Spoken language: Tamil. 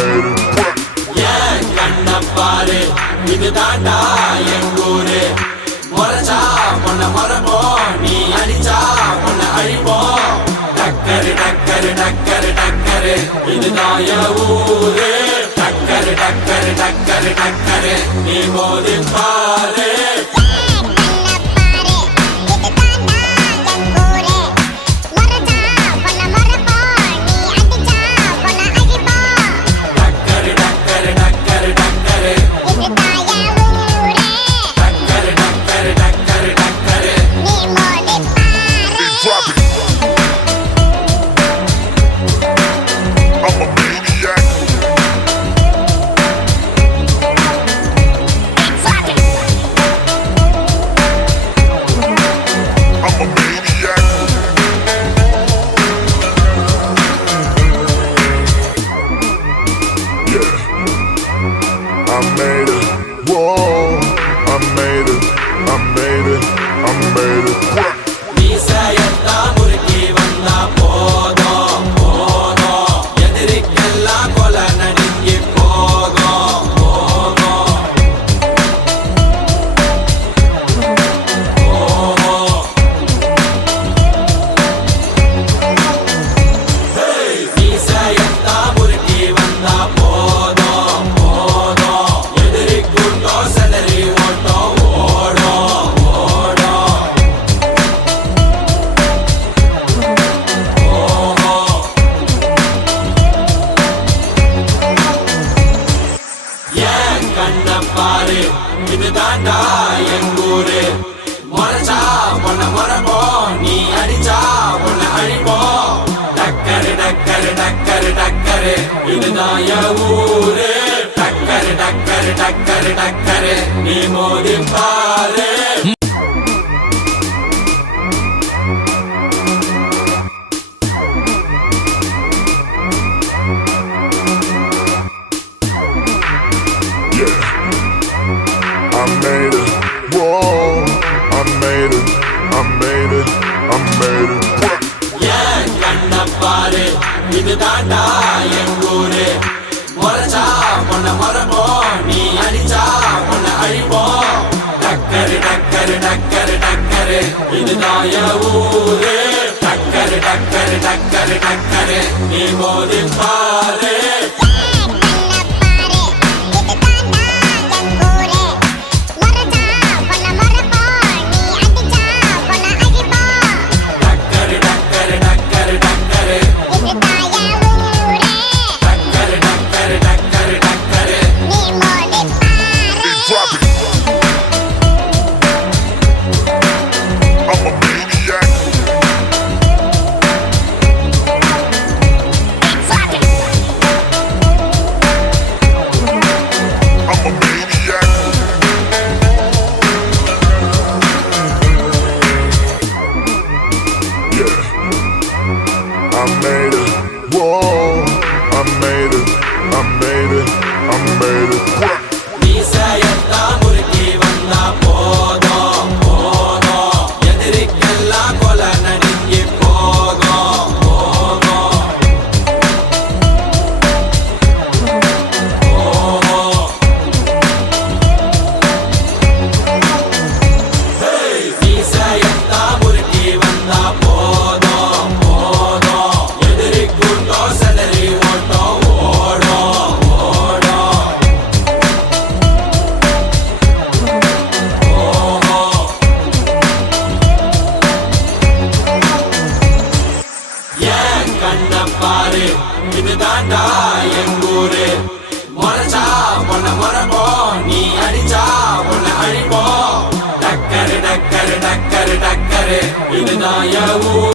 made it. ஏன் கண்ண பாரு இது தாண்டா எங்கூரு முறைச்சா உன்னை மரபோம் நீ அடிச்சா உன்னை அழிப்போம் டக்கரு டக்கரு டக்கரு டக்கரு இதுதான் என் ஊரு டக்கரு டக்கரு டக்கரு டக்கரு நீ மோதி பாரு I made it, whoa, I made it, I made it, I made it. மீசையத்தா முறுக்கி வந்தா போதும் போதும் எதிரிக்கெல்லாம் கொலை நடுங்கி போகும் போகும் மீசையத்தா முறுக்கி வந்தா போதும் பாரு இது தாண்டா எங்கூரு முறைச்சா உன்னை மரபோம் நீ அடிச்சா உன்னை அழிப்போம் டக்கரு டக்கரு டக்கரு டக்கரு இதுதான் என் ஊரு டக்கரு டக்கரு டக்கரு டக்கரு நீ மோதி பாரு I made it, whoa, I made it, I made it, I made it. ஏன் கண்ண பாரு இது தாண்டா எங்கூரு முறைச்சா உன்னை மரபோம் நீ அடிச்சா உன்னை அழிப்போம் டக்கரு டக்கரு டக்கரு டக்கரு இதுதான் என் ஊரு டக்கரு டக்கரு டக்கரு டக்கரு நீ மோதி பாரு I made it, whoa, I made it, I made it, I made it. மீசையத்தா முறுக்கி வந்தா போதும் போதும் எதிரிக்கெல்லாம் கொலை நடுங்கி போகும் போகும் மீசையத்தா முறுக்கி வந்தா போதும் கண்ண பாரு இது தாண்டா எங்கூரு முறைச்சா உன்னை மரபோம் நீ அடிச்சா உன்னை அழிப்போம் டக்கரு டக்கரு டக்கரு டக்கரு இதுதான் என் ஊரு.